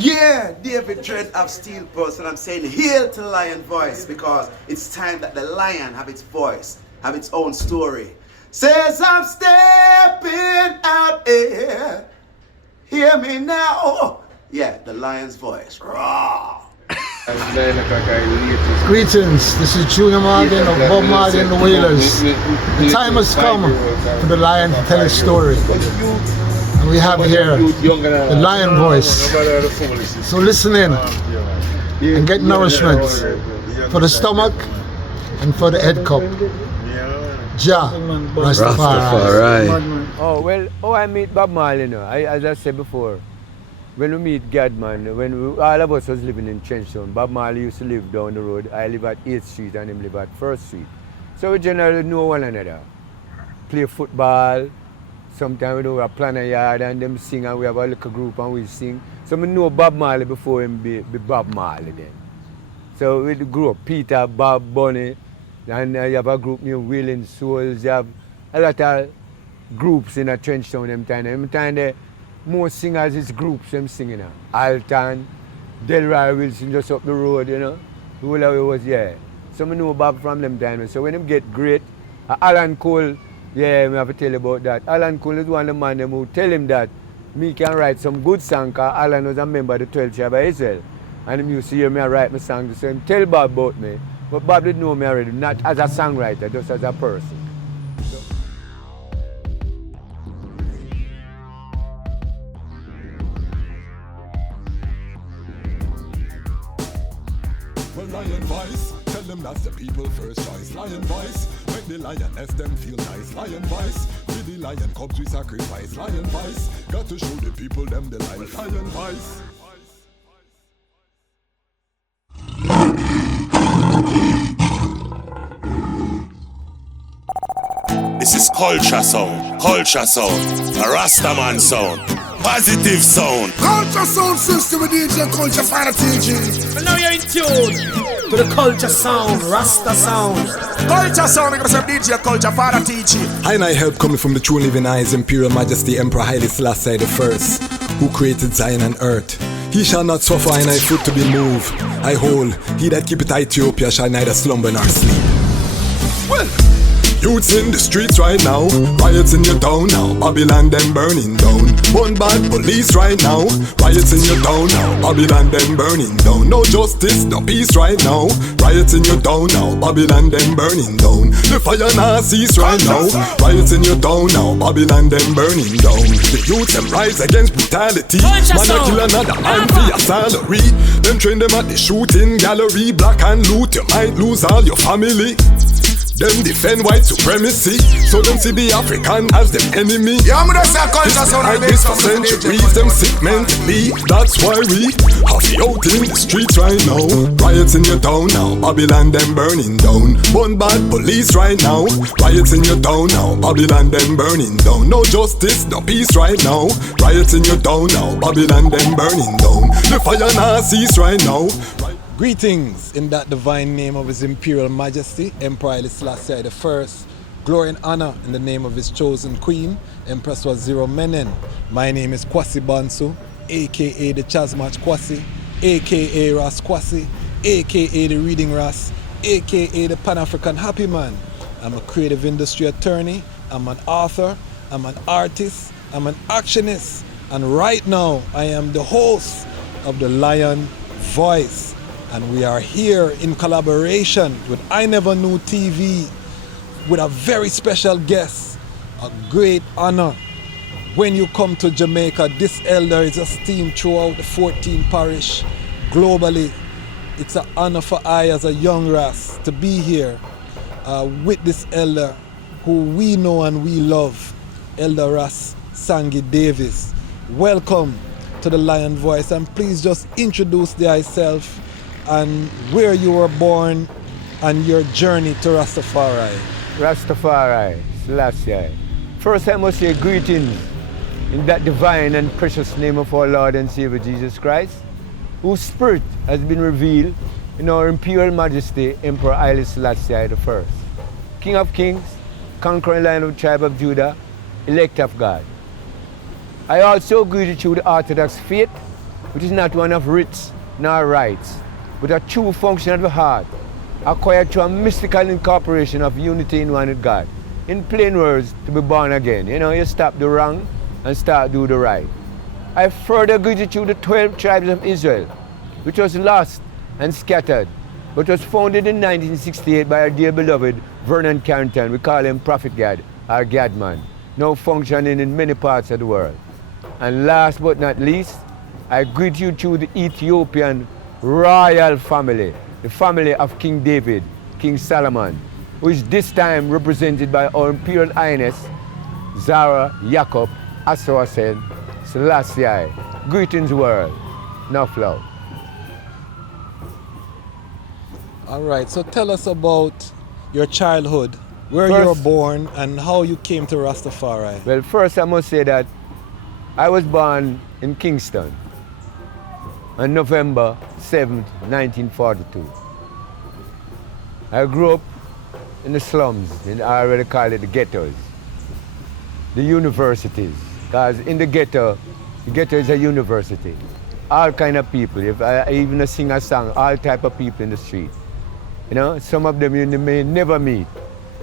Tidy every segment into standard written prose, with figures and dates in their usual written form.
Yeah, David Dread of Steel Pulse, and I'm saying hail to the lion voice because it's time that the lion have its voice, have its own story. Says I'm stepping out here, hear me now. Yeah, the lion's voice. Raw. Greetings, this is Junior Morgan of Bob Marley and the Wailers. The time has come for the lion to tell his story. And we have here the lion voice. So listen in and get nourishment for the stomach and for the head cup. Rastafari. Oh, well, I meet Bob Marley now. As I said before, when we meet God, man, all of us was living in Trenchtown. Bob Marley used to live down the road. I live at 8th Street and him live at 1st Street. So we generally know one another. Play football. Sometimes we do a plan a yard and them sing and we have a little group and we sing. So we know Bob Marley before him be Bob Marley then. So we grew up Peter, Bob, Bunny, and you have a group named Wailing Souls. You have a lot of groups in a Trenchtown them time. Them time the most singers is groups them singing now. Alton, Delroy Wilson just up the road, you know. The whole of it was, yeah. So we know Bob from them time. So when him get great, Alan Cole, yeah, I have to tell you about that. Alan Cole is one of the man them who tell him that me can write some good song because Alan was a member of the 12 Tribe of Israel. And he used to hear me write my song, so him tell Bob about me. But Bob didn't know me already, not as a songwriter, just as a person. Well, lion voice, tell them that's the people first choice. Lion voice, make the lioness them feel nice. Lion voice, with the lion cubs we sacrifice. Lion voice, got to show the people them the life. Lion voice. This is culture sound, a Rastaman sound, positive sound. Culture sound system with DJ Culture Father TG. And now you're in tune to the culture sound, Rasta sound. Culture sound, I'm gonna DJ Culture Father TG. I help coming from the true living eyes, Imperial Majesty Emperor Haile Selassie the First, who created Zion and earth. He shall not suffer and I foot to be moved. I hold, he that keepeth Ethiopia shall neither slumber nor sleep. Well, youths in the streets right now, riots in your town now, Babylon them burning down. One bad police right now, riots in your town now, Babylon them burning down. No justice, no peace right now, riots in your town now, Babylon them burning down. The fire not cease right now, riots in your town now, Babylon them burning down. The youths them rise against brutality, man a kill another man for your salary. Them train them at the shooting gallery, black and loot, you might lose all your family. Them defend white supremacy, so them see the African as them enemy. Yeah, I'm gonna say culture sound like this for centuries, them sick mentally. That's why we have the out in the streets right now. Riots in your town now, Babylon them burning down. One bad police right now, riots in your town now, Babylon them burning down. No justice, no peace right now, riots in your town now, Babylon them burning down. The fire not cease right now. Greetings in that divine name of His Imperial Majesty, Emperor Haile Selassie the First. Glory and honor in the name of His chosen Queen, Empress Waziri Menen. My name is Kwasi Bansu, aka Dejazmatch Kwasi, aka Ras Kwasi, aka the Reading Ras, aka the Panafrican Happy Man. I'm a creative industry attorney, I'm an author, I'm an artist, I'm an actionist, and right now I am the host of the Lion Voice. And we are here in collaboration with I Never Knew TV with a very special guest, a great honor. When you come to Jamaica, this elder is esteemed throughout the 14 parish globally. It's an honor for I as a young Ras to be here with this elder who we know and we love, Elder Ras Sangie Davis. Welcome to the Lion Voice, and please just introduce thyself and where you were born and your journey to Rastafari. Rastafari, Selassie. First I must say greetings in that divine and precious name of our Lord and Savior Jesus Christ, whose spirit has been revealed in our Imperial Majesty Emperor Haile Selassie I, King of Kings, conquering Lion of the tribe of Judah, elect of God. I also greet you through the Orthodox faith which is not one of writs nor rites, but a true function of the heart, acquired through a mystical incorporation of unity in one with God. In plain words, to be born again. You know, you stop the wrong and start do the right. I further greeted you the 12 tribes of Israel, which was lost and scattered, but was founded in 1968 by our dear beloved Vernon Carrington. We call him Prophet Gad, our Gadman, now functioning in many parts of the world. And last but not least, I greet you to the Ethiopian royal family, the family of King David, King Solomon, who is this time represented by our Imperial Highness, Zara Jacob Aswasen Selassie. Greetings world, enough love. All right, so tell us about your childhood, where you were born and how you came to Rastafari. Well, first I must say that I was born in Kingston on November 7th, 1942. I grew up in the slums, I already call it the ghettos, the universities, because in the ghetto is a university. All kind of people, if I even sing a song, all type of people in the street. You know, some of them you may never meet,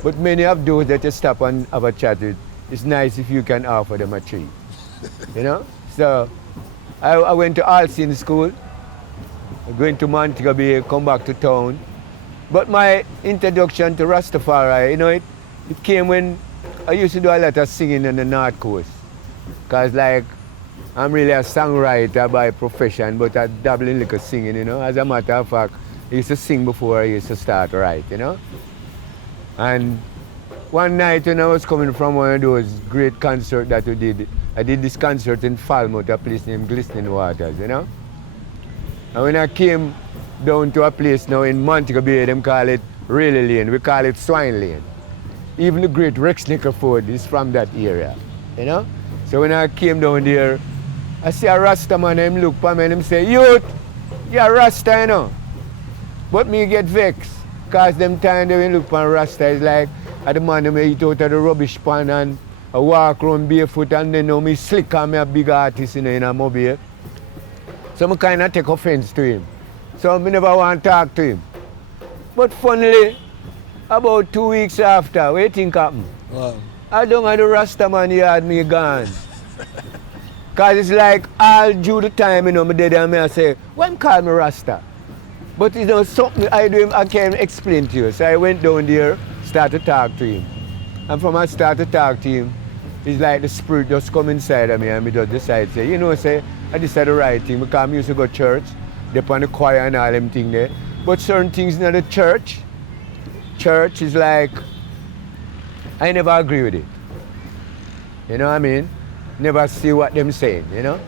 but many of those that you stop and have a chat with, it's nice if you can offer them a treat. You know? So I went to Alcine School, going to Montego Bay, come back to town. But my introduction to Rastafari, you know, it came when I used to do a lot of singing on the North Coast. Because like, I'm really a songwriter by profession, but I dabble in little singing, you know. As a matter of fact, I used to sing before I used to start to write, you know. And one night when I was coming from one of those great concerts that we did, I did this concert in Falmouth, a place named Glistening Waters, you know. And when I came down to a place now in Montego Bay, them call it Railway Lane, we call it Swine Lane. Even the great Rex Nickerford is from that area, you know. So when I came down there, I see a Rasta man, him look for me and him say, "Youth, you're Rasta, you know." But me get vexed, because them time they look for Rasta is like, at the man they eat out of the rubbish pan and I walk around barefoot and then know me slick and me a big artist in a mobile. So I kind of take offense to him. So I never want to talk to him. But funnily, about 2 weeks after, what do you think happened? Wow. I don't have the Rasta man yard me gone. Because it's like all due the time, you know, me dead and me I say, why him call me Rasta? But you know, something I do, I can't explain to you. So I went down there, started to talk to him. And from I started to talk to him, it's like the spirit just come inside of me and me just decide, say, you know, say, I decided the right thing because I used to go to church, dep on the choir and all them things there. But certain things in the church is like, I never agree with it. You know what I mean? Never see what them saying, you know?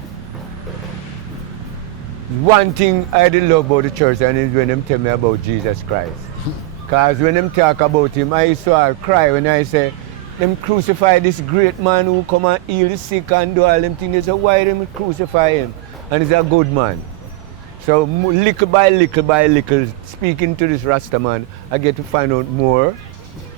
One thing I did love about the church and is when them tell me about Jesus Christ. Because when them talk about him, I used to cry when I say, them crucify this great man who come and heal the sick and do all them things. They say, why them crucify him? And he's a good man. So little by little, speaking to this Rasta man, I get to find out more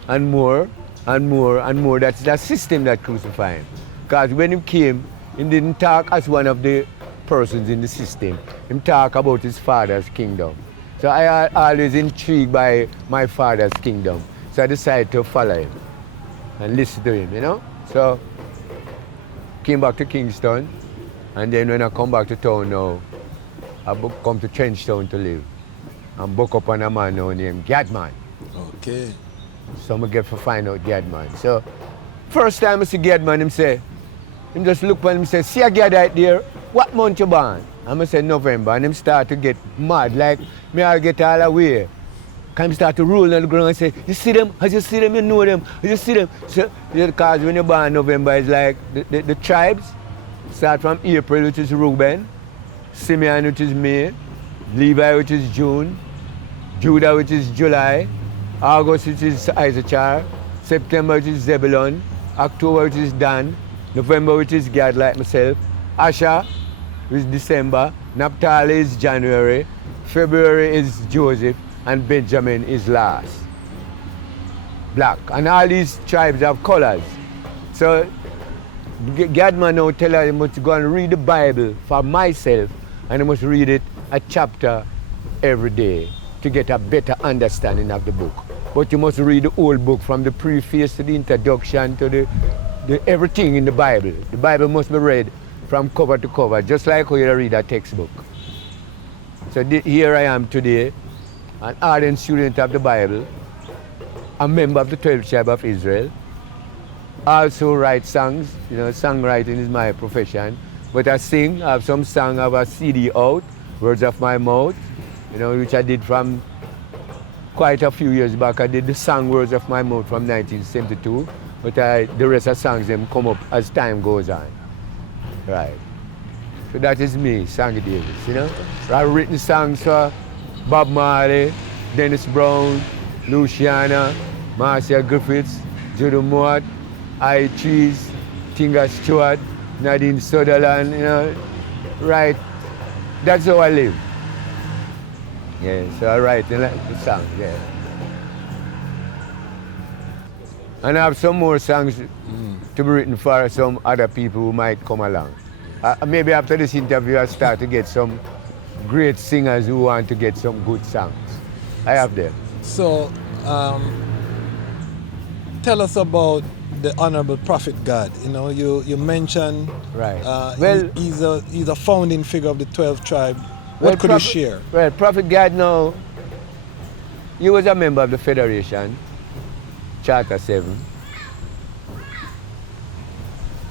and more and more and more. That's the system that crucified him. Because when he came, he didn't talk as one of the persons in the system. He talk about his father's kingdom. So I always intrigued by my father's kingdom. So I decided to follow him and listen to him, you know. So came back to Kingston, and then when I come back to town now, I come to Trenchtown to live. And book up on a man now named Gadman. Okay. So I get to find out Gadman. So first time I see Gadman, him just look at him and say, see a Gad right there, what month you born? And I say November, and him start to get mad, like me I'll get all away. Can start to roll on the ground and say, you see them? As you see them, you know them. As you see them. So, because when you're born in November, it's like the tribes start from April, which is Reuben, Simeon, which is May, Levi, which is June, Judah, which is July, August, which is Issachar, September, which is Zebulun, October, which is Dan, November, which is Gad, like myself, Asher, which is December, Naphtali is January, February is Joseph, and Benjamin is last. Black. And all these tribes have colors. So Gadman now tell him to go and read the Bible for myself And you must read it a chapter every day to get a better understanding of the book. But you must read the whole book from the preface to the introduction to the everything in the Bible. The Bible must be read from cover to cover, just like how you read a textbook. So here I am today, an ardent student of the Bible, a member of the 12th tribe of Israel. Also write songs, you know, songwriting is my profession. But I sing, I have some song, I have a CD out, Words of My Mouth, you know, which I did from quite a few years back. I did the song Words of My Mouth from 1972, but the rest of songs them come up as time goes on. Right. So that is me, Sangie Davis, you know. I've written songs for Bob Marley, Dennis Brown, Luciana, Marcia Griffiths, Judo Mott, I Cheese, Tinga Stewart, Nadine Sutherland, you know. Right. That's how I live. Yeah, so I write the songs, yeah. And I have some more songs to be written for some other people who might come along. Maybe after this interview, I'll start to get some great singers who want to get some good songs. I have them. So, tell us about the Honorable Prophet God. You know, you mentioned right. He's a founding figure of the 12th tribe. What could you share? Well, Prophet God now, he was a member of the Federation, Charter 7.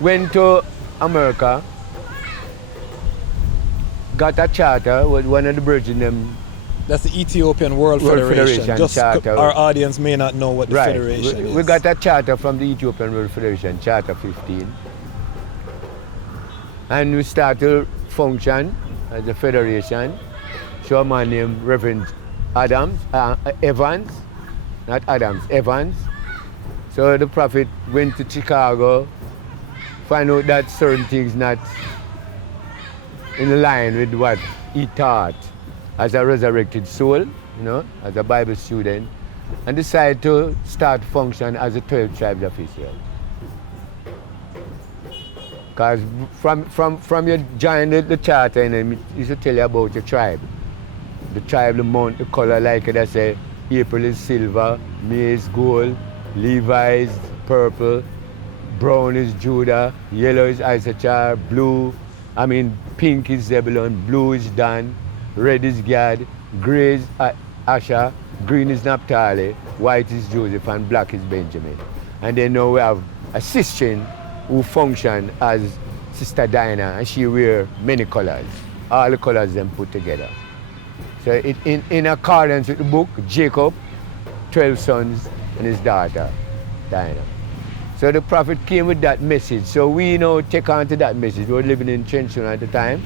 Went to America, got a charter with one of the bridges in them. That's the Ethiopian World Federation. Just charter. Our audience may not know what the right. federation is. We got a charter from the Ethiopian World Federation, Charter 15. And we started to function as a federation. So a man named Reverend Evans, not Adams, Evans. So the Prophet went to Chicago, find out that certain things not in line with what he taught as a resurrected soul, you know, as a Bible student, and decided to start function as the 12 tribes of Israel. Because from your join the charter, and it used to tell you about your tribe. The tribe, the month, the color, like it, I say, April is silver, May is gold, Levi is purple, brown is Judah, yellow is Issachar, pink is Zebulun, blue is Dan, red is Gad, gray is Asher, green is Naphtali, white is Joseph, and black is Benjamin. And then now we have a sister who function as Sister Dinah, and she wear many colors, all the colors them put together. So in accordance with the book, Jacob, 12 sons and his daughter, Dinah. So the Prophet came with that message. So we now take on to that message. We were living in Trenchtown at the time.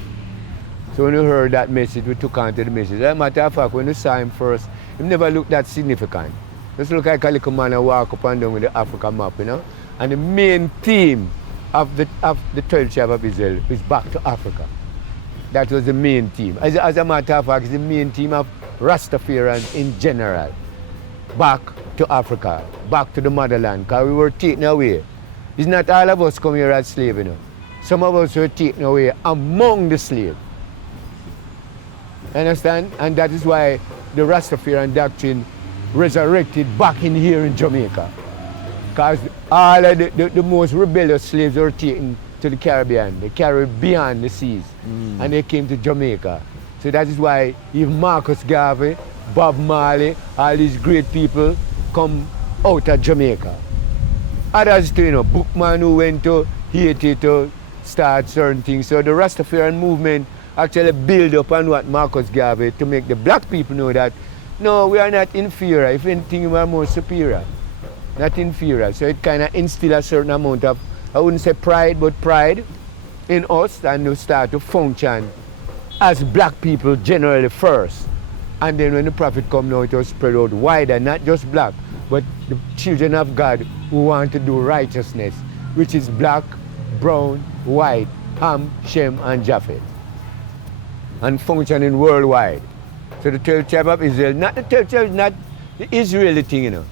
So when we heard that message, we took on to the message. As a matter of fact, when we saw him first, he never looked that significant. Just look like a little man and walk up and down with the Africa map, you know. And the main theme of the 12th tribe of Israel is back to Africa. That was the main theme. As a matter of fact, it's the main theme of Rastafarians in general. Back to Africa, back to the motherland, because we were taken away. It's not all of us come here as slaves, you know. Some of us were taken away among the slaves. Understand? And that is why the Rastafarian doctrine resurrected back in here in Jamaica. Because all of the most rebellious slaves were taken to the Caribbean. They carried beyond the seas. And they came to Jamaica. So that is why even Marcus Garvey, Bob Marley, all these great people come out of Jamaica. Others too, you know, Bookman who went to Haiti to start certain things. So the Rastafarian movement actually build up on what Marcus Garvey to make the black people know that, no, we are not inferior. If anything, we are more superior. Not inferior. So it kind of instill a certain amount of, I wouldn't say pride, but pride in us, and we start to function as black people generally first. And then when the Prophet come now, it was spread out wider, not just black, but the children of God who want to do righteousness, which is black, brown, white, Ham, Shem, and Japheth. And functioning worldwide. So the 12th tribe of Israel, not the 12th tribe, not the Israeli thing, you know.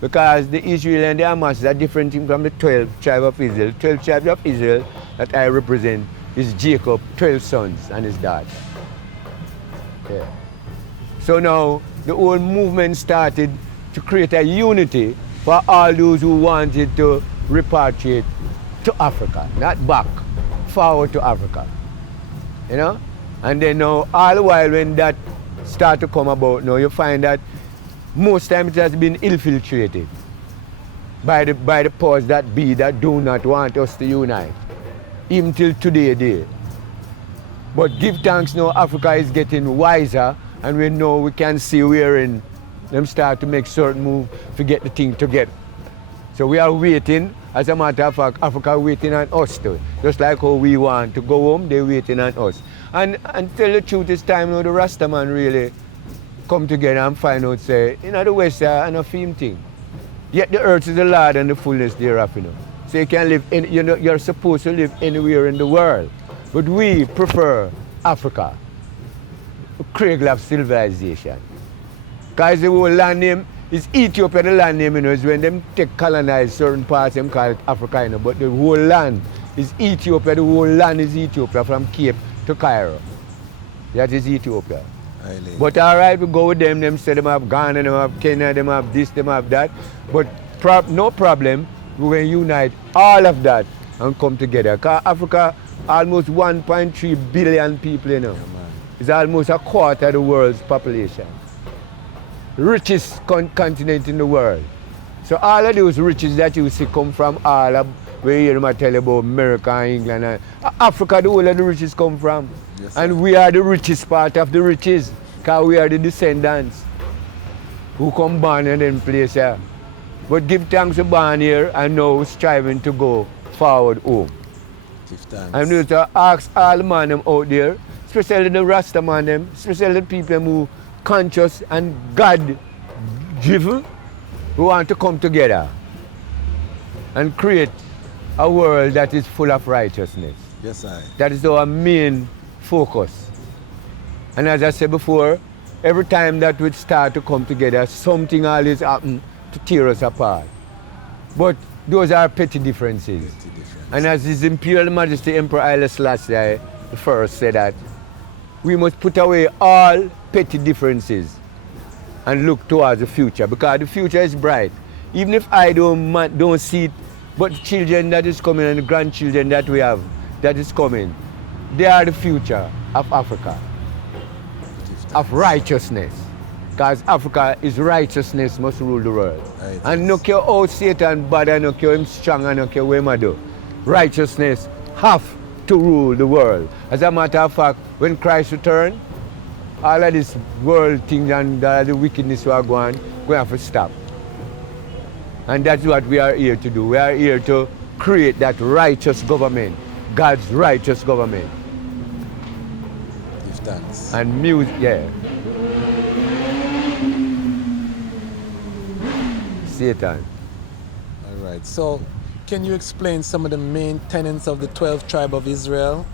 Because the Israel and the Hamas are different thing from the 12th tribe of Israel. The 12th tribe of Israel that I represent is Jacob, 12 sons and his daughter. Yeah. So now the whole movement started to create a unity for all those who wanted to repatriate to Africa, not back, forward to Africa. You know? And then now, all the while when that start to come about, now you find that most times it has been infiltrated by the powers that be that do not want us to unite, even till today. But give thanks now, Africa is getting wiser, and we know we can see wherein them start to make certain move to get the thing together. So we are waiting. As a matter of fact, Africa waiting on us too. Just like how we want to go home, they're waiting on us. And tell the truth, it's time now the Rasta man really come together and find out, say, you know, the West are an theme thing. Yet the earth is the Lord and the fullness thereof, you know. So you can live in, you know, you're supposed to live anywhere in the world. But we prefer Africa, cradle of civilization. Because the whole land name is Ethiopia, the land name, you know, is when them take colonize certain parts, them call it Africa, you know, but the whole land is Ethiopia, the whole land is Ethiopia from Cape to Cairo. That is Ethiopia. But all right, we go with them say them have Ghana, them have Kenya, them have this, them have that. But no problem, we will unite all of that and come together. Because Africa, almost 1.3 billion people, you know. It's almost a quarter of the world's population. Richest continent in the world. So all of those riches that you see come from all of where you hear tell about America and England. And Africa, the whole of the riches come from. Yes, and we are the richest part of the riches, because we are the descendants who come born in them place here. But give thanks to born here and now striving to go forward home. Give thanks. I'm going to ask all the man them out there, especially the Rasta man them, especially the people who conscious and God-driven, who want to come together and create a world that is full of righteousness. Yes, I. That is our main focus. And as I said before, every time that we start to come together, something always happens to tear us apart. But those are petty differences. And as His Imperial Majesty Emperor Haile Selassie I said that, we must put away all petty differences and look towards the future, because the future is bright. Even if I don't see it, but the children that is coming and the grandchildren that we have that is coming, they are the future of Africa, of righteousness. Because Africa is righteousness must rule the world. Right. And no care how Satan bad and no care him strong and no care what him do, righteousness have to rule the world. As a matter of fact, when Christ returns, all of this world things and the wickedness we are going to have to stop. And that's what we are here to do. We are here to create that righteous government, God's righteous government. Give thanks. And music, yeah. Satan. All right. So, can you explain some of the main tenets of the 12th tribe of Israel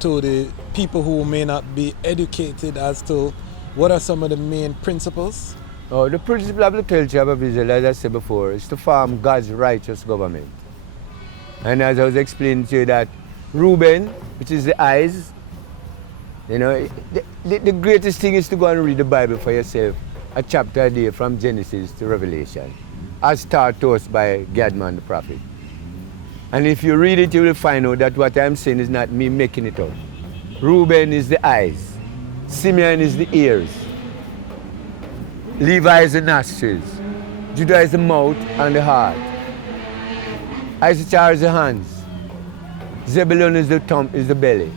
to the people who may not be educated as to what are some of the main principles? Oh, the principle of the 12th tribe of Israel, as I said before, is to form God's righteous government. And as I was explaining to you that Reuben, which is the eyes, you know, the greatest thing is to go and read the Bible for yourself, a chapter a day from Genesis to Revelation, as taught to us by Gadman the prophet. And if you read it, you will find out that what I'm saying is not me making it up. Reuben is the eyes, Simeon is the ears, Levi is the nostrils, Judah is the mouth and the heart, Issachar is the hands, Zebulun is the thumb, is the belly,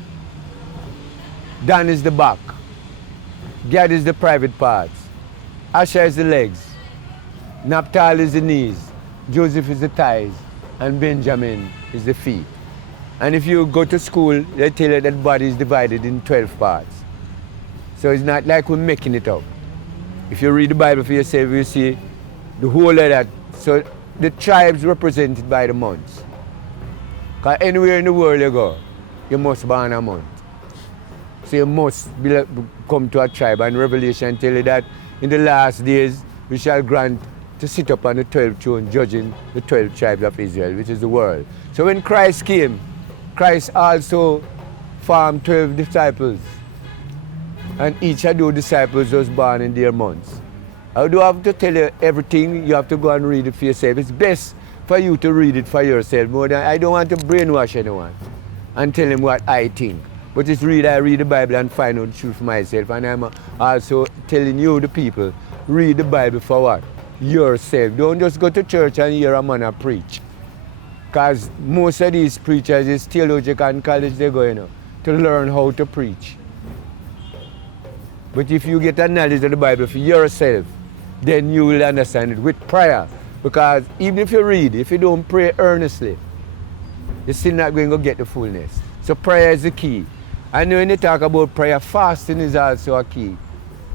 Dan is the back, Gad is the private parts, Asher is the legs, Naphtali is the knees, Joseph is the thighs, and Benjamin is the feet. And if you go to school, they tell you that body is divided in 12 parts. So it's not like we're making it up. If you read the Bible for yourself, you see the whole of that. So the tribes represented by the months. Because anywhere in the world you go, you must born a month. So you must come to a tribe. And Revelation tell you that in the last days we shall grant to sit upon the 12th throne, judging the 12 tribes of Israel, which is the world. So when Christ came, Christ also formed 12 disciples. And each of those disciples was born in their months. I don't have to tell you everything, you have to go and read it for yourself. It's best for you to read it for yourself more than I don't want to brainwash anyone and tell them what I think. But it's read, I read the Bible and find out the truth for myself. And I'm also telling you, the people, read the Bible for what? Yourself. Don't just go to church and hear a man preach. Because most of these preachers is theological and college they go, to learn how to preach. But if you get a knowledge of the Bible for yourself, then you will understand it with prayer. Because even if you read, if you don't pray earnestly, you're still not going to get the fullness. So prayer is the key. And when you talk about prayer, fasting is also a key.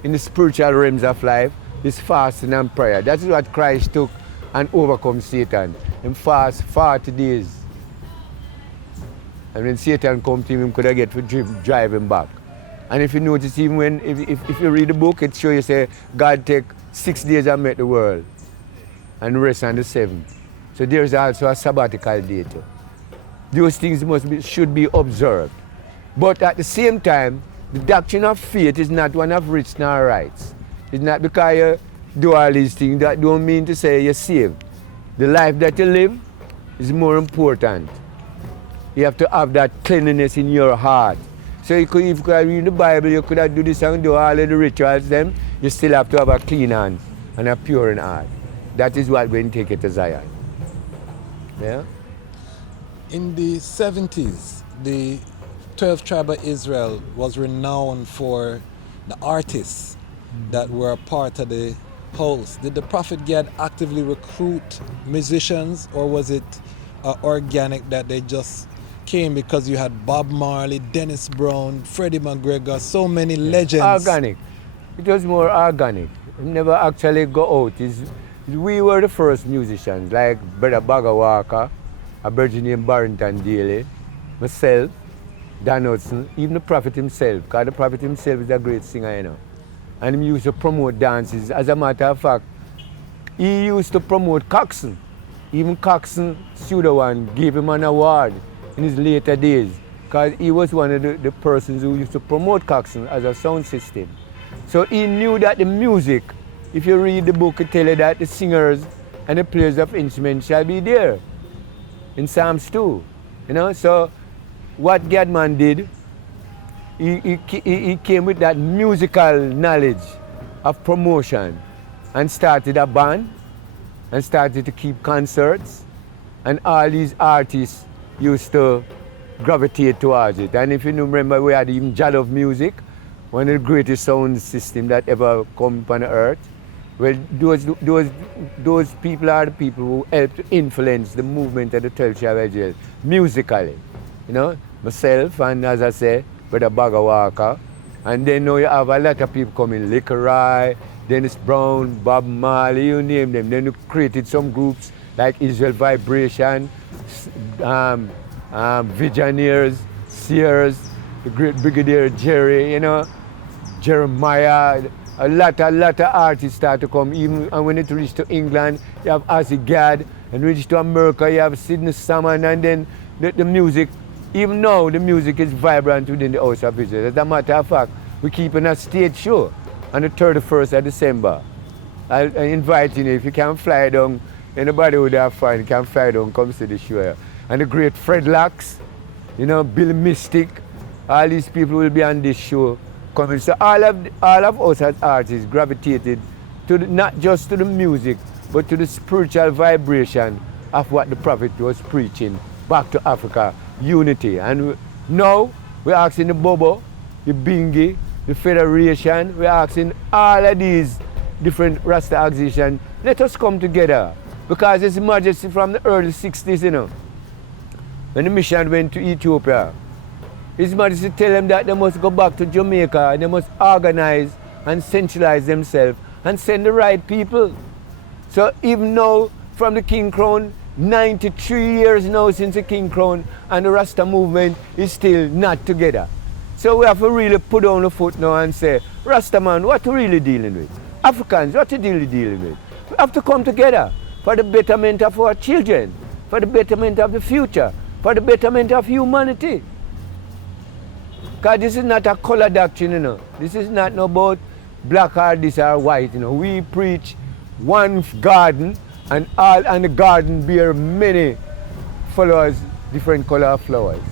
In the spiritual realms of life, it's fasting and prayer. That is what Christ took and overcome Satan. And fast 40 days. And when Satan come to him, he could have get to drive him back. And if you notice, even when, if you read the book, it shows you say, God take 6 days and make the world and rest on the 7th. So there's also a sabbatical day too. Those things should be observed. But at the same time, the doctrine of faith is not one of rich nor rights. It's not because you do all these things that don't mean to say you're saved. The life that you live is more important. You have to have that cleanliness in your heart. So if you could read the Bible, you could have do this and do all of the rituals, then you still have to have a clean hand and a pure in heart. That is what going to take it to Zion. Yeah? In the 70s, the 12th tribe of Israel was renowned for the artists that were a part of the host. Did the Prophet Gad actively recruit musicians, or was it organic that they just came because you had Bob Marley, Dennis Brown, Freddie McGregor, so many legends? Organic. It was more organic. It never actually go out. We were the first musicians, like Brother Bagawaka, a Virgin named Barrington Daly, myself, Dan Hudson, even the Prophet himself, because the Prophet himself is a great singer, And he used to promote dances. As a matter of fact, he used to promote Coxsone. Even Coxsone, Pseudo One, gave him an award in his later days, because he was one of the persons who used to promote Coxsone as a sound system. So he knew that the music, if you read the book, it tells you that the singers and the players of instruments shall be there in Psalms 2. So what Gadman did, he came with that musical knowledge of promotion and started a band and started to keep concerts, and all these artists used to gravitate towards it. And if you remember, we had even Jollof Music, one of the greatest sound systems that ever come on earth. Well, those people are the people who helped influence the movement of the 12th tribe of Israel musically. Myself and, as I say, Brother Bagawaka. And then now you have a lot of people coming, Lickerai, Dennis Brown, Bob Marley, you name them. Then you created some groups like Israel Vibration, Visioneers, Sears, the great Brigadier Jerry, Jeremiah. A lot of artists start to come. Even and when it reaches to England, you have Ozzy Gad, and reaches to America, you have Sidney Salmon, and then the music. Even now, the music is vibrant within the House of Israel. As a matter of fact, we're keeping a stage show on the 31st of December. I invite you, if you can fly down, anybody would have fun, you can fly down, come see the show. And the great Fred Locks, Bill Mystic, all these people will be on this show coming. So all of us as artists gravitated to not just to the music, but to the spiritual vibration of what the Prophet was preaching back to Africa, unity. And now we're asking the Bobo, the Bingi, the Federation, we're asking all of these different Rasta organizations, let us come together. Because His Majesty from the early 60s, when the mission went to Ethiopia, His Majesty tell them that they must go back to Jamaica, they must organize and centralize themselves and send the right people. So even now, from the King Crown, 93 years now since the King Crown, and the Rasta movement is still not together. So we have to really put down the foot now and say, Rasta man, what are we really dealing with? Africans, what are we really dealing with? We have to come together for the betterment of our children, for the betterment of the future, for the betterment of humanity. Because this is not a color doctrine, you know. This is not about black or this or white, you know. We preach one garden and the garden bear many flowers, different color of flowers.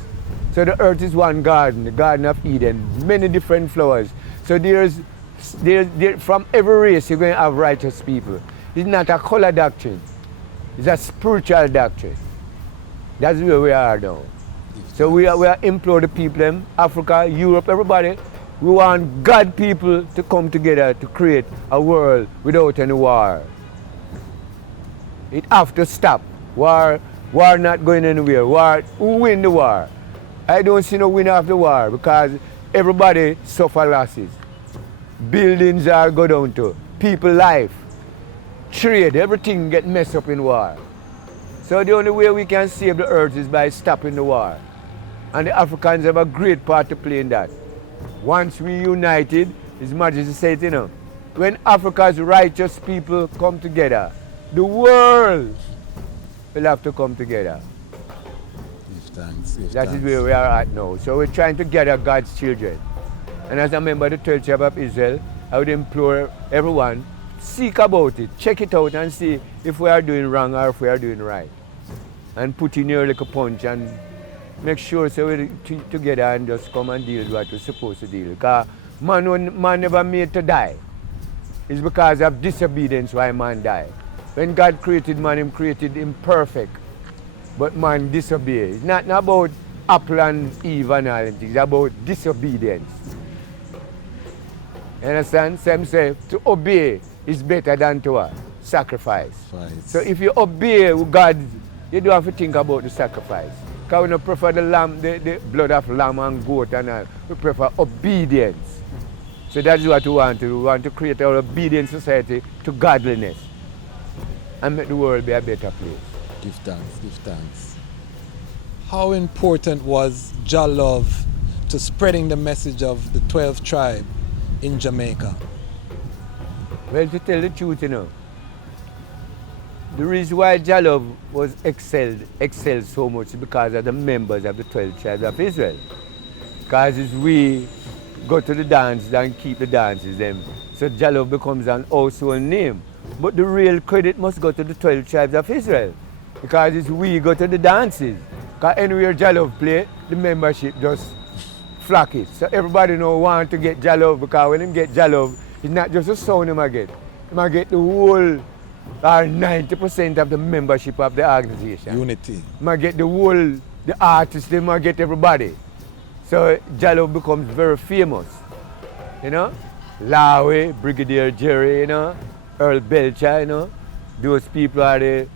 So the earth is one garden, the Garden of Eden, many different flowers. So there's from every race you're going to have righteous people. It's not a color doctrine. It's a spiritual doctrine. That's where we are now. So we are implore the people, them, Africa, Europe, everybody. We want God people to come together to create a world without any war. It have to stop. War not going anywhere. War, who win the war? I don't see no winner of the war because everybody suffer losses. Buildings are go down to, people life, trade, everything get messed up in war. So the only way we can save the earth is by stopping the war. And the Africans have a great part to play in that. Once we united, His Majesty said, you know, when Africa's righteous people come together, the world will have to come together. That is where we are at now. So we're trying to gather God's children. And as a member of the 12 Tribe of Israel, I would implore everyone, seek about it, check it out and see if we are doing wrong or if we are doing right. And put in your little punch and make sure so we're together and just come and deal with what we're supposed to deal. Because man never made to die. It's because of disobedience why man died. When God created man, He created him perfect. But man disobeyed. It's not about Apple and Eve and all that. It's about disobedience. You understand? Some say to obey is better than to sacrifice. So if you obey God, you don't have to think about the sacrifice. Because we don't prefer the lamb, the blood of lamb and goat and all. We prefer obedience. So that's what we want to do. We want to create an obedient society to godliness and make the world be a better place. Give thanks, give thanks. How important was Jah love to spreading the message of the 12th tribe in Jamaica? Well, to tell the truth, you know, the reason why Jah love was excelled so much is because of the members of the 12 tribes of Israel. Because it's we go to the dance and keep the dances them. So Jah love becomes an household name. But the real credit must go to the 12 tribes of Israel. Because it's we go to the dances. Because anywhere Jah love play, the membership just flock it. So everybody know want to get Jah love because when them get Jah love, it's not just a sound them get. They get the whole or 90% of the membership of the organization. Unity. They get the whole, the artists, they might get everybody. So Jah love becomes very famous. You know? Lawe, Brigadier Jerry, you know, Earl Belcher, you know. Those people are the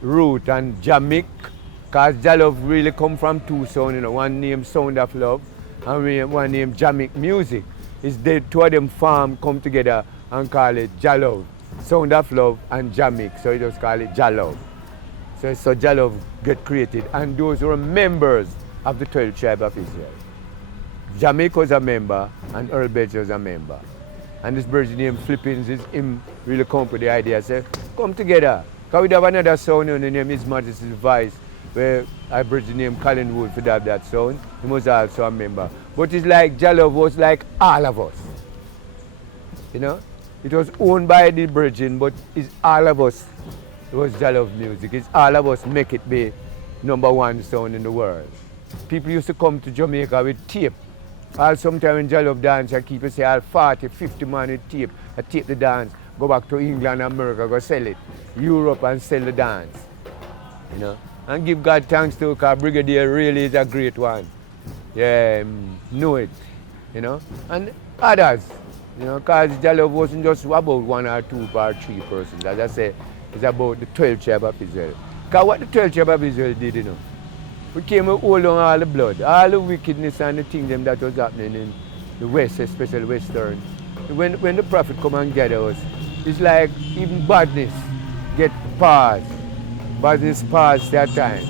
root and Jamaica, because Jah love really come from two sounds, you know, one named Sound of Love and one named Jamaica Music. It's the two of them farm come together and call it Jah love, Sound of Love and Jamaica, so you just call it Jah love. So Jah love get created, and those were members of the 12 tribe of Israel. Jamaica was a member and Earl Belcher was a member. And this bird named Flippins is him really come with the idea, say, come together. Because we have another sound, the name His Majesty's Vice, where I bridge the name Colin Wood for that sound. He was also a member. But it's like Jah love was like all of us. You know? It was owned by the Virgin, but it's all of us. It was Jah love music. It's all of us make it be #1 sound in the world. People used to come to Jamaica with tape. All sometimes when Jah love dance, I keep it say all 40, 50 man with tape. I tape the dance, go back to England and America, go sell it. Europe and sell the dance. You know? And give God thanks to because Brigadier really is a great one. Yeah, know it. You know? And others. You know, because Jah love wasn't just about 1 or 2 or 3 persons. As I say, it's about the 12 tribe of Israel. Because what the 12 tribe of Israel did, you know, we came and hold on all the blood, all the wickedness and the things that was happening in the West, especially Western. When the prophet come and gather us, it's like even badness get paused. Badness paused that time.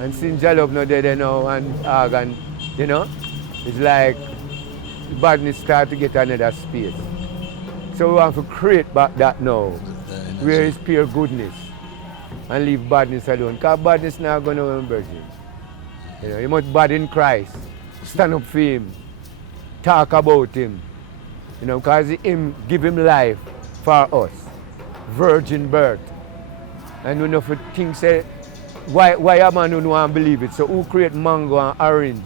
And since Jah love not there now and you know, it's like badness start to get another space. So we want to create back that now, where is pure goodness, and leave badness alone. Because badness now going to Virgin. You know, you must bad in Christ. stand up for him, talk about him, you know, because him give him life for us, virgin birth. And you know, for things say, why a man don't want to believe it? So who create mango and orange?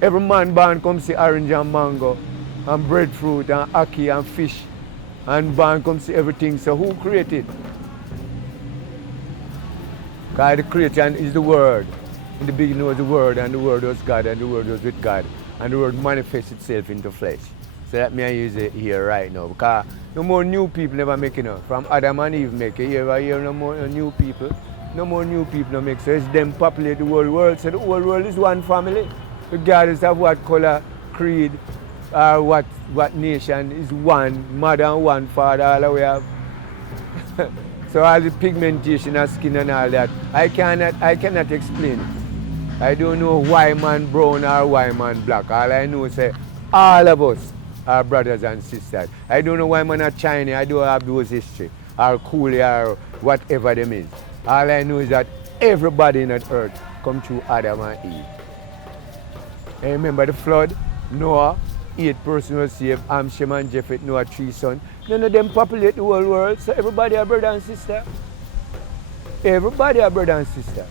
Every man born come see orange and mango and breadfruit and ackee and fish, and born come see everything. So who created? God the creation is the Word. In the beginning was the Word, and the Word was God, and the Word was with God, and the Word manifests itself into flesh. So that me I use it here right now, because no more new people never make it now. From Adam and Eve make it. Here no more new people. No more new people no make. So it's them populate the whole world. So the whole world is one family. Regardless of what color, creed, or what nation, is one mother and one father all we have. So all the pigmentation of skin and all that, I cannot explain it. I don't know why man brown or why man black. All I know is all of us are brothers and sisters. I don't know why man are Chinese. I don't have those history or Coolie or whatever them is. All I know is that everybody in that earth come through Adam and Eve. And remember the flood? Noah, 8 persons were saved. Ham, Shem and Japheth, Noah 3 sons. None of them populate the whole world. So everybody are brother and sister. Everybody are brother and sister.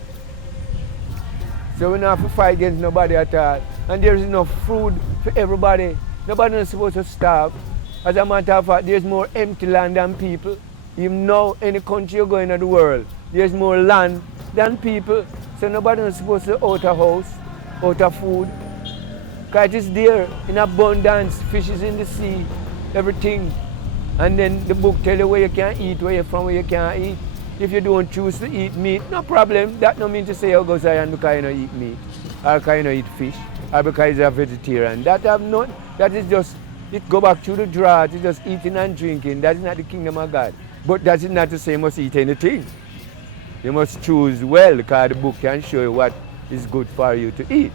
So we don't have to fight against nobody at all. And there is enough food for everybody. Nobody is supposed to starve. As a matter of fact, there's more empty land than people. Even now, any country you go in the world, there's more land than people. So nobody is supposed to out of house, out of food. Because it's there in abundance. Fish is in the sea, everything. And then the book tell you where you can eat, where you're from, where you can't eat. If you don't choose to eat meat, no problem. That don't mean to say you go Zion because you don't eat meat, or because you don't eat fish, or because you're a vegetarian. That have not. That is just, it go back to the drought. It's just eating and drinking. That's not the kingdom of God. But that is not to say you must eat anything. You must choose well, because the book can show you what is good for you to eat.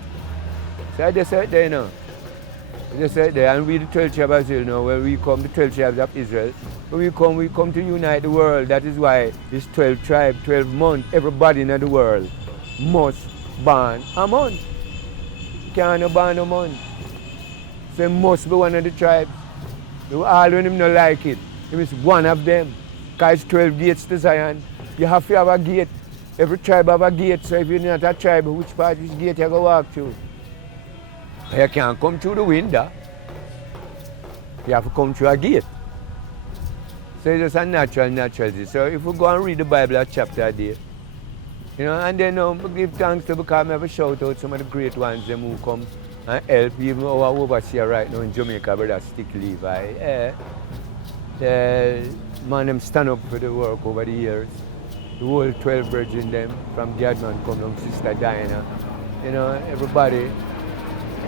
So I just said there, you know. I just said there, and we the 12 tribes of Israel, you know, when we come, the 12 tribes of Israel, when we come to unite the world. That is why it's 12 tribes, 12 months. Everybody in the world must ban a month. You can't ban a month. So it must be one of the tribes. All when him not like it, it is one of them. Because it's 12 gates to Zion. You have to have a gate. Every tribe have a gate. So if you're not a tribe, which gate you go walk through? You can't come through the window. You have to come through a gate. So it's just a natural thing. So if we go and read the Bible a chapter a day, you know, and then we give thanks to, because I have a shout out some of the great ones them who come and help. Even our overseer right now in Jamaica, brother Stick Levi. Man, them stand up for the work over the years. The whole 12 brethren them from Dejazmatch come down, Sister Diana. You know, everybody.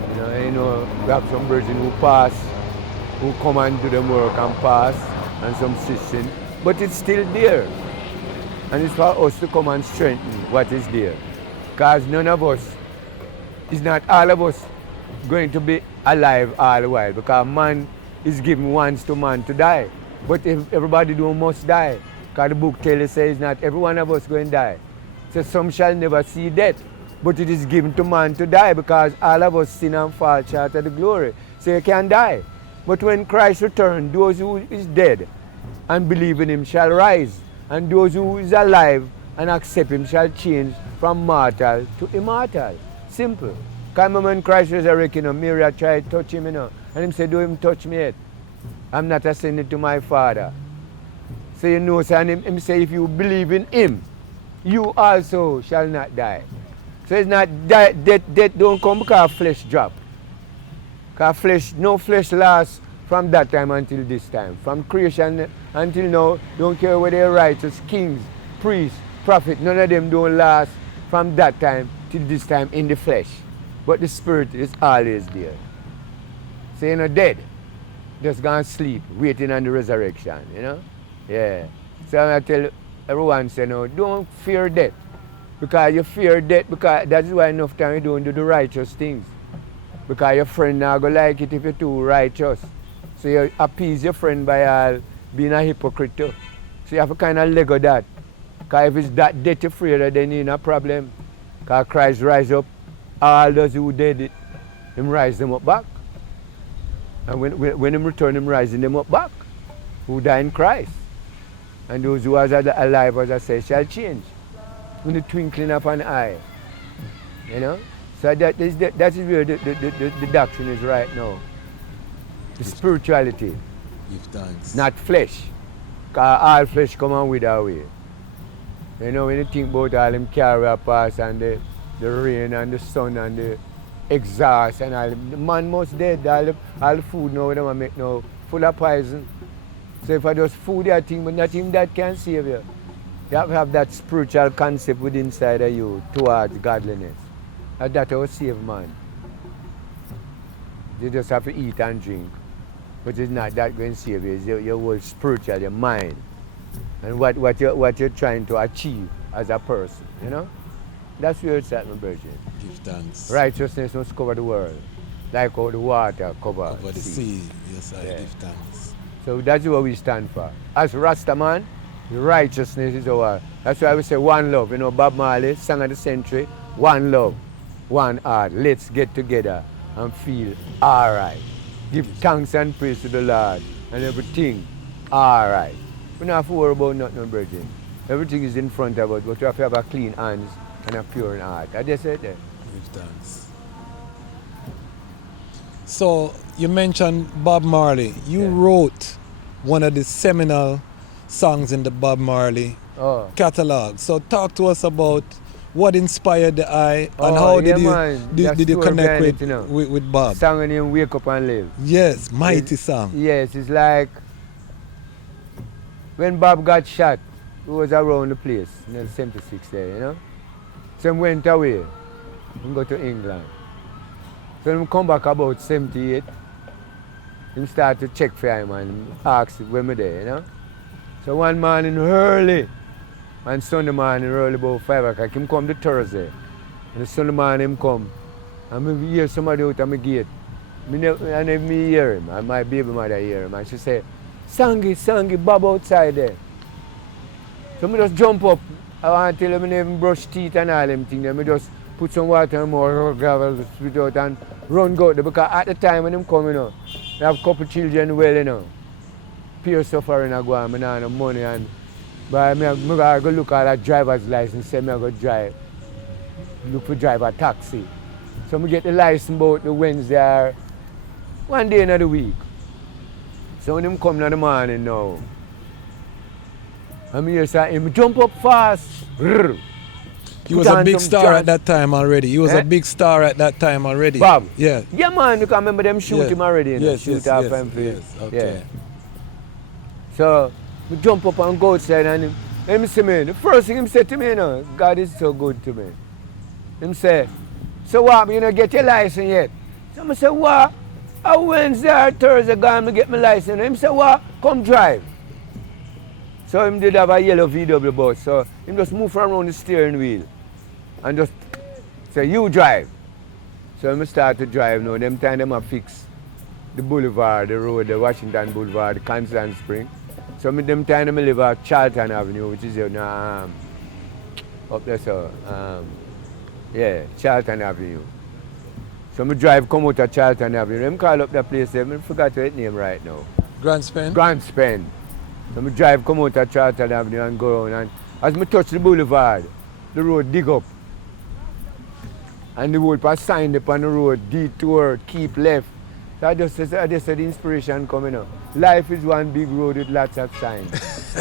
You know, we have some brethren who pass, who come and do them work and pass, and some sisters. But it's still there. And it's for us to come and strengthen what is there. Because none of us, it's not all of us going to be alive all the while. Because man is given once to man to die. But if everybody must die. Because the book tells us it's not every one of us going to die. So some shall never see death. But it is given to man to die, because all of us sin and fall short of the glory. So you can die. But when Christ returns, those who is dead and believe in him shall rise. And those who is alive and accept him shall change from mortal to immortal. Simple. Because when Christ resurrected, Mary tried to touch him, and him said, don't him touch me yet. I'm not ascending to my Father. So you know, and him say, if you believe in him, you also shall not die. So it's not death don't come because flesh drop. Because no flesh lasts from that time until this time. From creation until now, don't care whether they're righteous, kings, priests, prophets, none of them don't last from that time till this time in the flesh. But the spirit is always there. So you're not dead. Just gonna sleep, waiting on the resurrection, you know? Yeah. So I tell everyone, say, no, don't fear death. Because you fear death, because that's why enough time you don't do the righteous things. Because your friend now go like it if you're too righteous. So you appease your friend by being a hypocrite too. So you have to kind of let go that. Because if it's that death you're afraid of, then you're in a problem. Because Christ rise up all those who did it. him rise them up back. And when him return, him rising them up back. Who die in Christ. And those who are alive, as I say, shall change. In the twinkling of an eye. You know? So that is where the doctrine is right now. The spirituality. Give thanks. Not flesh. Because all flesh come and wither away. You know, when you think about all them carrier pass and the rain and the sun and the exhaust and all, the man must dead. All the food now them make now full of poison. So if I just food that thing, but nothing that can save you. You have to have that spiritual concept within inside of you towards godliness. And that will save man. You just have to eat and drink. But it's not that going to save you. It's your whole spiritual, your mind. And what you're trying to achieve as a person, you know? That's where it's at, my virgin. Give thanks. Righteousness must cover the world. Like how the water covers the sea. Yes, I give thanks. So that's what we stand for. As Rasta man, righteousness is our. That's why we say one love. You know, Bob Marley, song of the century, one love, one heart. Let's get together and feel all right. Give thanks and praise to the Lord and everything all right. We don't have to worry about nothing, brethren. Everything is in front of us, but we have to have a clean hands and a pure heart. I just said that. Give thanks. So, you mentioned Bob Marley. You wrote one of the seminal songs in the Bob Marley catalog. So, talk to us about what inspired the eye and how did you connect with Bob? Song named Wake Up and Live. Yes, mighty song. Yes, it's like when Bob got shot, he was around the place in the 76 there, you know. So he went away and go to England. So he come back about 78. He started to check for him and ask when we there, you know. So one morning early, and Sunday morning early about 5 o'clock, him come to Thursday. And the Sunday morning him come. And I hear somebody out of my gate. And if me hear him, and my baby mother hear him, and she say, Sangie, Bob outside there. So I just jump up. I want to tell him I even brush teeth and all them things. I just put some water and more gravel, spit out and run go there. Because at the time when him come, you know, I have a couple children well, you know. Peer suffering I go on, I have no money. But I go look at a driver's license, say I go drive. Look for drive a taxi. So I get the license about the Wednesday, one day in the week. So when him come in the morning now, I'm here saying him jump up fast. He was a big star at that time already. He was a big star at that time already. Bob? Yeah. Yeah, man, you can remember them shoot him already. Yes, shoot off him. Yes, okay. Yeah. So, we jump up and go outside and him say me, the first thing him said to me, you know, God is so good to me. Him say, so what, you know, get your license yet? So I say, what? A Wednesday or Thursday gone to get my license. Him say, what? Come drive. So him did have a yellow VW bus. So him just move around the steering wheel and just say, you drive. So him start to drive now. Them time them a fix the boulevard, the road, the Washington Boulevard, the Constant Spring. So them time I live at Charlton Avenue, which is up there, so Charlton Avenue. So I drive come out of Charlton Avenue. Them call up that place, I forgot the name right now. Grand Spen? Grand Spen. So I drive come out of Charlton Avenue and go around. And as I touch the boulevard, the road dig up. And the whole pass sign up on the road, detour, keep left. So I just said the inspiration coming up. Life is one big road with lots of signs.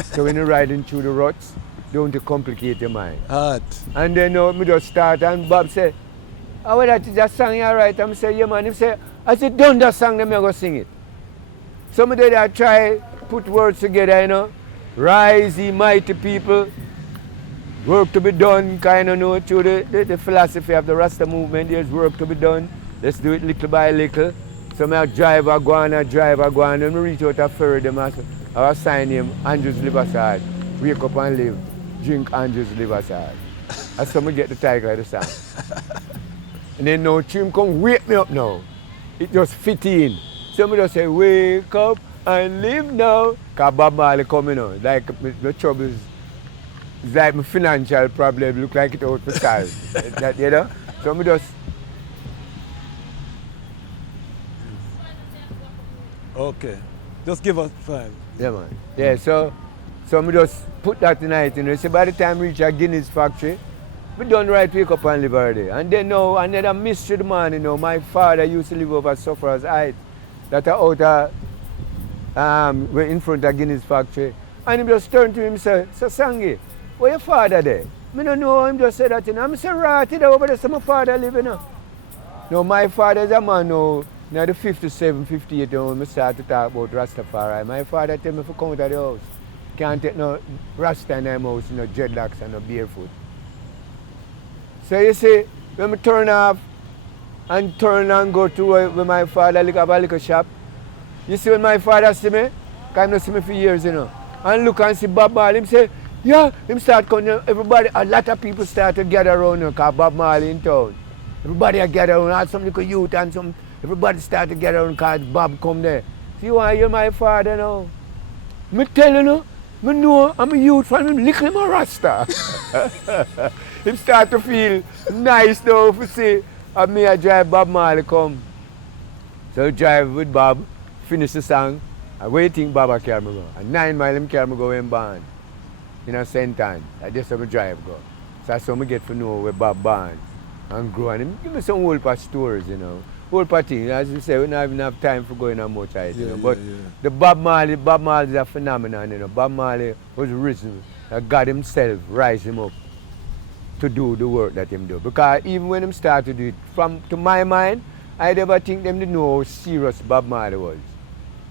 So when you're riding through the ruts, don't you complicate your mind. And then me just start and Bob say, oh, that is a song you write. I say, yeah man. He say, I said, done that song, then I go sing it. Some of them I try put words together, you know. Rise, ye mighty people. Work to be done, kind of know through the philosophy of the Rasta movement. There's work to be done. Let's do it little by little. So I drive, I go on, and then I reach out a ferry, them I was sign him, Andrew's Riverside. Wake up and live, drink Andrew's Riverside. That's how I get the title of the song. And then now Trim come wake me up now. It just fit in. So I just say, wake up and live now. Because Bob Marley coming on. Like the troubles, it's like my financial problem look like it out for solve. That, you know? So I just Okay. Just give us 5. Yeah, man. Yeah, so me just put that tonight, you know. So by the time we reach a Guinness factory, we done right wake up and live already. And then now, another mystery the man, you know, my father used to live over Sufferer's Height, that are out we're in front of Guinness factory. And he just turned to him and said, "So Sangie, where your father there?" I don't know, him just said that, you know. I'm saying, right, there over there, so my father live, you know. No, my father is a man now, now the 57, 58, when I start to talk about Rastafari. My father tell me to come out of the house. Can't take no Rasta in the house, no dreadlocks and no barefoot. So you see, when I turn off and turn and go to where my father have a little shop, you see when my father see me, because he not see me for years, you know, and look and see Bob Marley, him say, yeah, him start coming, everybody, a lot of people start to gather around, because Bob Marley in town. Everybody gather around, all some little youth and some, everybody start to gather around because Bob come there. See, you want to hear my father now? Me tell you, no, me know I'm a youth from him, lick him a Rasta. Him start to feel nice now to see me I drive Bob Marley come. So I drive with Bob, finish the song, and waiting Bob I carry me go. And 9 mile him carry me go in band. You know, St. Anne. I just have a drive go. So that's how I get to know where Bob born and grow. And him give me some whole part stories, you know. Whole part thing. As you say, we don't have enough time for going on much height, you know. But the Bob Marley is a phenomenon, you know. Bob Marley was risen. God himself rise him up to do the work that him do. Because even when him started to do it, to my mind, I never think them to know how serious Bob Marley was.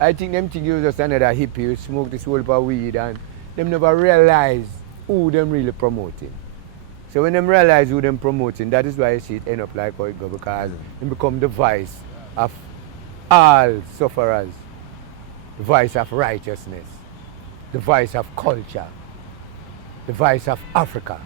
I think them think he was just another hippie who smoked this whole heap of weed and them never realize who them really promoting. So when them realize who them promoting, that is why you see it end up like how it go, because it become the voice of all sufferers, the voice of righteousness, the voice of culture, the voice of Africa.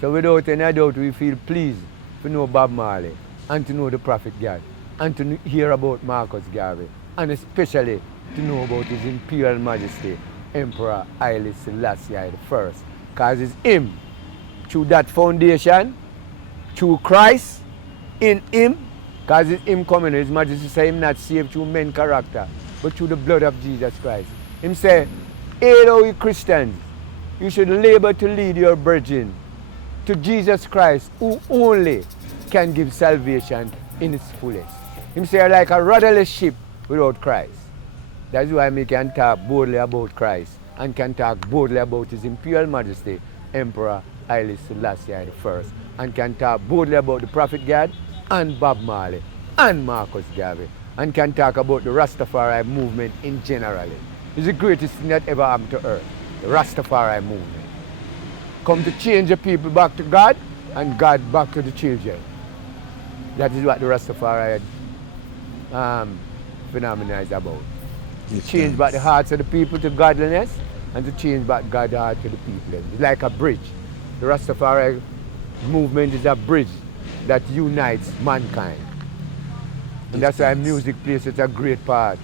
So without any doubt, we feel pleased to know Bob Marley and to know the Prophet God and to hear about Marcus Garvey and especially to know about His Imperial Majesty, Emperor Haile Selassie I. Because it's him, through that foundation, through Christ, in him, because it's him coming, His Majesty say him not saved through men character, but through the blood of Jesus Christ. Him say, "Hail, O ye Christians, you should labor to lead your brethren to Jesus Christ, who only can give salvation in its fullest." Him say, like a rudderless ship without Christ. That's why we can talk boldly about Christ and can talk boldly about His Imperial Majesty, Emperor Haile Selassie I, and can talk boldly about the Prophet God and Bob Marley and Marcus Garvey, and can talk about the Rastafari movement in general. It's the greatest thing that ever happened to earth, the Rastafari movement. Come to change the people back to God and God back to the children. That is what the Rastafari phenomenon is about. To change back the hearts of the people to godliness and to change back God's heart to the people. It's like a bridge. The Rastafari movement is a bridge that unites mankind. And that's why music plays such a great part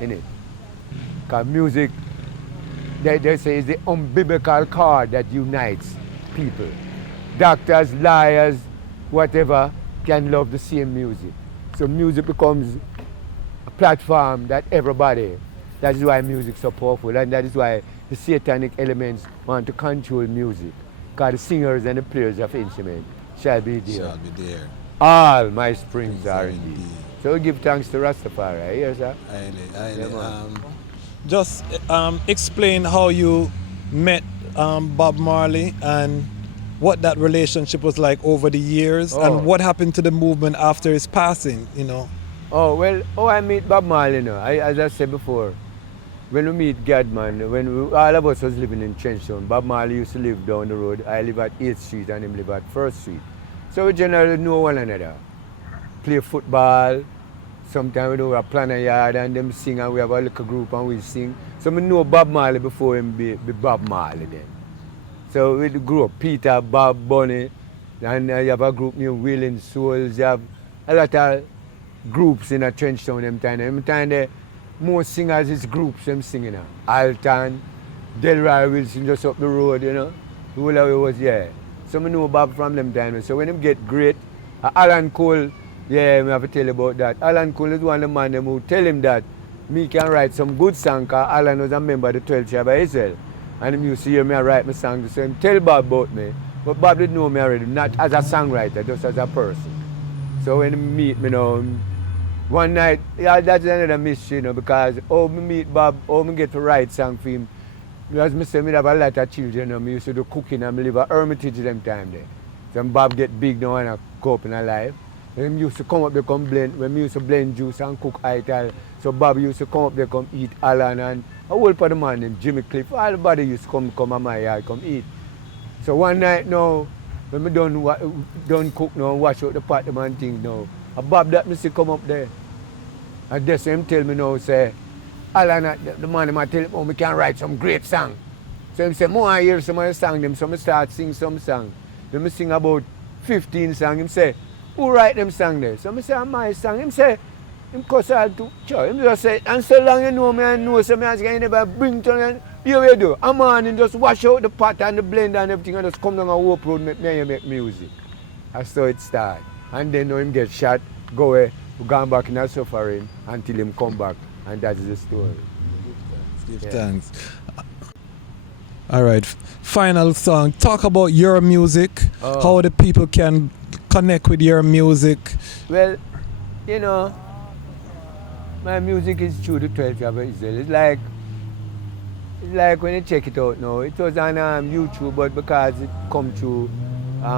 in it. Because music, they say, is the umbilical cord that unites people. Doctors, liars, whatever, can love the same music. So music becomes a platform that everybody, that is why music is so powerful, and that is why the satanic elements want to control music. Because the singers and the players of instruments shall be there. All my springs are indeed. So we give thanks to Rastafari. Yes, sir? Just explain how you met Bob Marley and what that relationship was like over the years and what happened to the movement after his passing, you know. Oh, well, I meet Bob Marley, you know. As I said before, when we meet Gadman, all of us was living in Trenchtown. Bob Marley used to live down the road. I live at 8th Street and him live at 1st Street. So we generally know one another. Play football. Sometimes we do a plan a yard and them sing and we have a little group and we sing. So we know Bob Marley before him be Bob Marley then. So we grew up Peter, Bob, Bunny, and you have a group named Wailing Souls. You have a lot of groups in a Trenchtown them time. Them time the most singers is groups them singing. Alton, Delroy Wilson just up the road, you know. The whole of it was, yeah. So we know Bob from them time. So when them get great, Alan Cole, yeah, we have to tell you about that. Alan Cole is one of the man who tell him that me can write some good song, because Alan was a member of the 12 tribe of Israel. And he used to hear me write my song, so him tell Bob about me. But Bob didn't know me already, not as a songwriter, just as a person. So when he meet me now, one night, yeah, that's another mystery, you know, because how me meet Bob, how me get to write song for him. As I say, me have a lot of children, you know, me used to do cooking and me live a hermitage them time there. So when Bob get big now and I go up in a life. When he used to come up there, come blend, when we used to blend juice and cook ital. So Bob used to come up there, come eat Alan and a whole part of the man named Jimmy Cliff. All the body used to come at my yard, come eat. So one night now, when we done cook now, wash out the pot the man thing now, a Bob that me see come up there. And that's him tell me now, say, Alan, the man might tell him, oh, we can write some great song. So he say, I hear some of the song them, so I start sing some song. Then I sing about 15 songs. Him say, who write them song there? So I say, my song. Him say, him cuss all to chow. Him just say, and so long you know me and know so me as you never bring to me. Here we do. A man and just wash out the pot and the blend and everything and just come down and walk road make music. That's how it start. And then him get shot, go away, we gone back in a suffering until him come back. And that is the story. Give thanks. All right, final song. Talk about your music, how the people can connect with your music. Well, you know, my music is through the 12 tribe of Israel. It's like when you check it out now, it was on YouTube, but because it come through,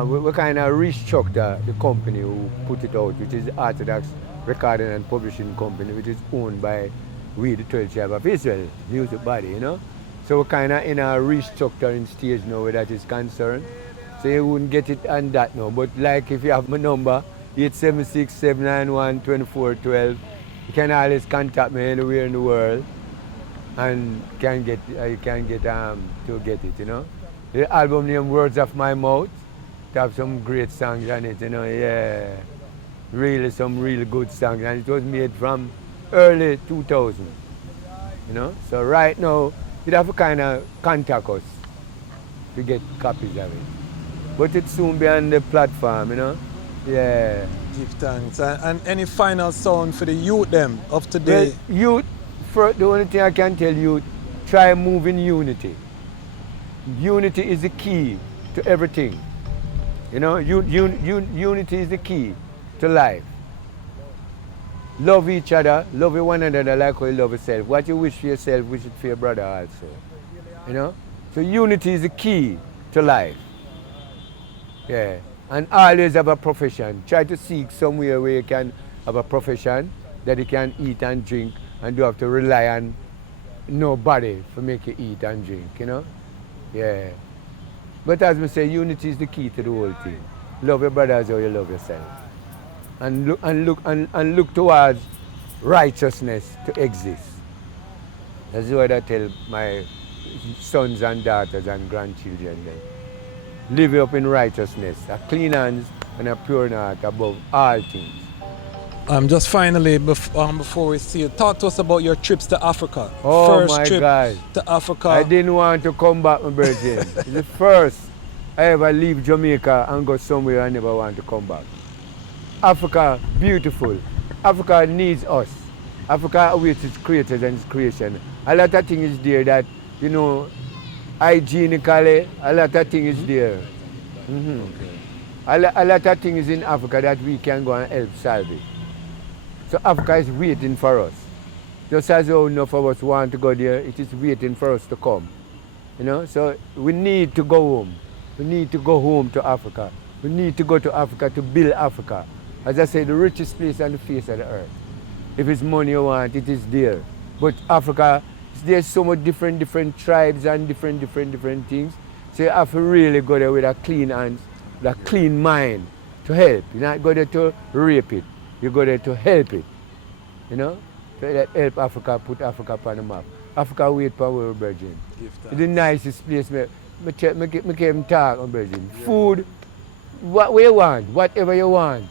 we kind of restructured the company who put it out, which is Orthodox Recording and Publishing Company, which is owned by we, the 12 tribe of Israel, music body, you know. So we're kind of in a restructuring stage now where that is concerned. So you wouldn't get it on that now. But like if you have my number, 876-791-2412, you can always contact me anywhere in the world and you can get to get it, you know. The album named Words of My Mouth, it have some great songs on it, you know, yeah. Really some really good songs, and it was made from early 2000, you know. So right now, you'd have to kind of contact us to get copies of it. But it soon be on the platform, you know. Yeah. Give thanks. And any final sound for the youth them of today? Well, youth, the only thing I can tell you, try move in unity. Unity is the key to everything. You know, unity is the key to life. Love each other, love one another like how you love yourself. What you wish for yourself, wish it for your brother also. You know? So unity is the key to life. Yeah. And always have a profession. Try to seek somewhere where you can have a profession that you can eat and drink and don't have to rely on nobody to make you eat and drink, you know? Yeah. But as we say, unity is the key to the whole thing. Love your brother as how you love yourself. And look towards righteousness to exist. That's what I tell my sons and daughters and grandchildren. Live up in righteousness, a clean hands and a pure heart above all things. Just finally, before we see you, talk to us about your trips to Africa. Oh first my trip God. to Africa. I didn't want to come back, my virgin. It's the first I ever leave Jamaica and go somewhere I never want to come back. Africa, beautiful. Africa needs us. Africa awaits its creators and its creation. A lot of things is there that, you know, hygienically, a lot of things is there. Mm-hmm. Okay. A lot of things in Africa that we can go and help solve it. So Africa is waiting for us. Just as how enough of us want to go there, it is waiting for us to come. You know, so we need to go home. We need to go home to Africa. We need to go to Africa to build Africa. As I say, the richest place on the face of the earth. If it's money you want, it is there. But Africa, there's so much different tribes and different things. So you have to really go there with a clean hands, with a clean mind to help. You're not go there to rape it. You go there to help it. You know? To help Africa, put Africa on the map. Africa wait for our virgin. It's the nicest place. I came talk on virgin. Yeah. Food, what you want, whatever you want.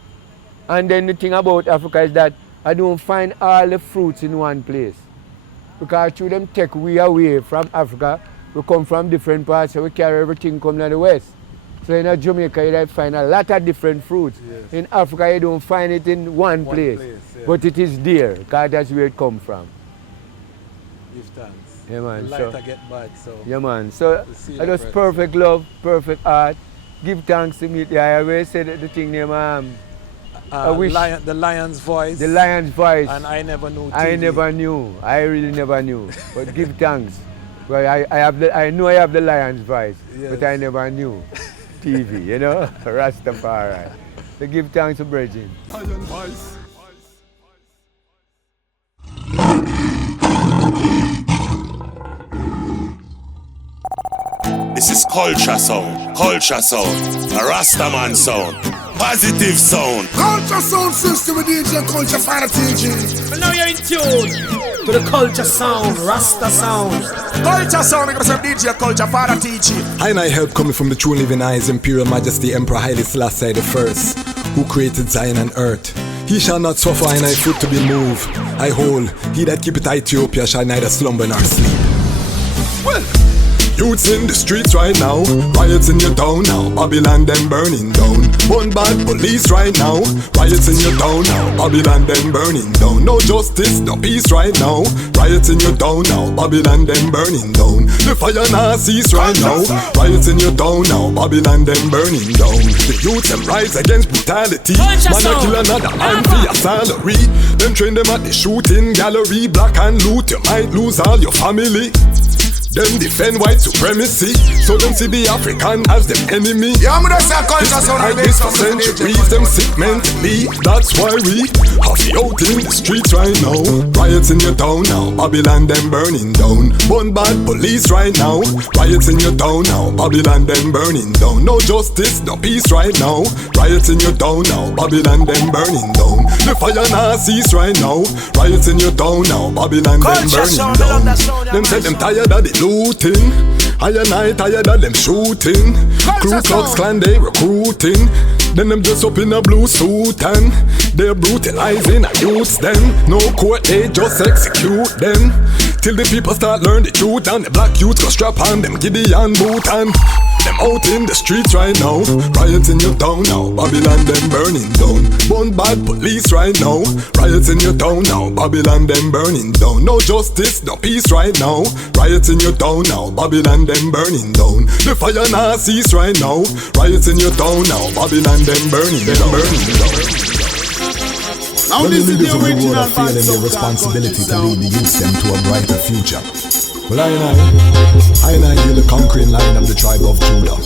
And then the thing about Africa is that I don't find all the fruits in one place. Because through them take we away from Africa, we come from different parts, so we carry everything come to the west. So in Jamaica you find a lot of different fruits. Yes. In Africa you don't find it in one place. Yeah. But it is there, because that's where it comes from. Give thanks. Yeah, man. The light I get bad, so. Yeah, man. So, see I just that perfect love, perfect art. Give thanks to me. I always say the thing name, I wish. The Lion's Voice. The Lion's Voice. And I never knew TV. I never knew. I really never knew. But give thanks. Well, I know I have the Lion's Voice, yes. but I never knew TV, you know? Rastafari. So give thanks to Bridging. Lion Voice. This is culture sound, a Rastaman sound, positive sound. Culture sound system with DJ Culture Fire TG. And now you're in tune to the culture sound, Rasta sound. Culture sound because of DJ Culture Fire TG. I help coming from the true living eyes, Imperial Majesty Emperor Haile Selassie the First, who created Zion and earth. He shall not suffer and I foot to be moved. I hold, he that keepeth Ethiopia shall neither slumber nor sleep. Well, youths in the streets right now, riots in your town now, Babylon them burning down. One bad police right now, riots in your town now, Babylon them burning down. No justice, no peace right now, riots in your town now, Babylon them burning down. The fire now cease right now, riots in your town now, Babylon them burning down. The youths them rise against brutality, man a kill another man for your salary. Them train them at the shooting gallery, black and loot, you might lose all your family. Them defend white supremacy, so them see the African as them enemy. Yeah, I'm gonna say culture sound like this for centuries, them sick mentally. That's why we have you out in the streets right now. Riots in your town now, Babylon them burning down. One bad police right now, riots in your town now, Babylon them burning down. No justice, no peace right now, riots in your town now, Babylon them burning down. The fire now cease right now, riots in your town now, Babylon them burning down. Them say them tired of the looting, I and I tired of them shooting. Ku Klux Klan they recruiting, then them dress up in a blue suit and they're brutalizing our youths. Then no court, they just execute them till the people start learn the truth. And the black youths go strap on them Gideon boot and them out in the streets right now. Riots in your town now, Babylon them burning down. One bad police right now, riots in your town now, Babylon them burning down. No justice, no peace right now, riots in your town now, Babylon them burning down. The fire now cease right now, riots in your town now, Babylon them burning down. Now When this the is leaders the of the world original are feeling their band responsibility to sound. lead the youth them to a brighter future. Well, I and I hear the conquering line of the tribe of Judah,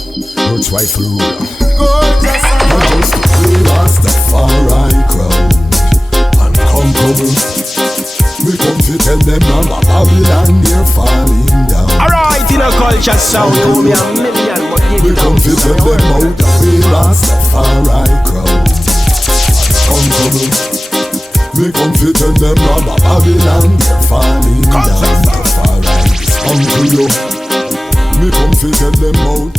Earth's rightful ruler. Not just to play Rastafari crowd unconquerable. We come to tell them about Babylon, they're falling down. Alright, in a culture sound, you owe me a million, but give We it come down. to tell them about the way Rastafari crowd unconquerable. We come to tell them about Babylon, they're falling down. Rastafari is uncle you. We come to tell them about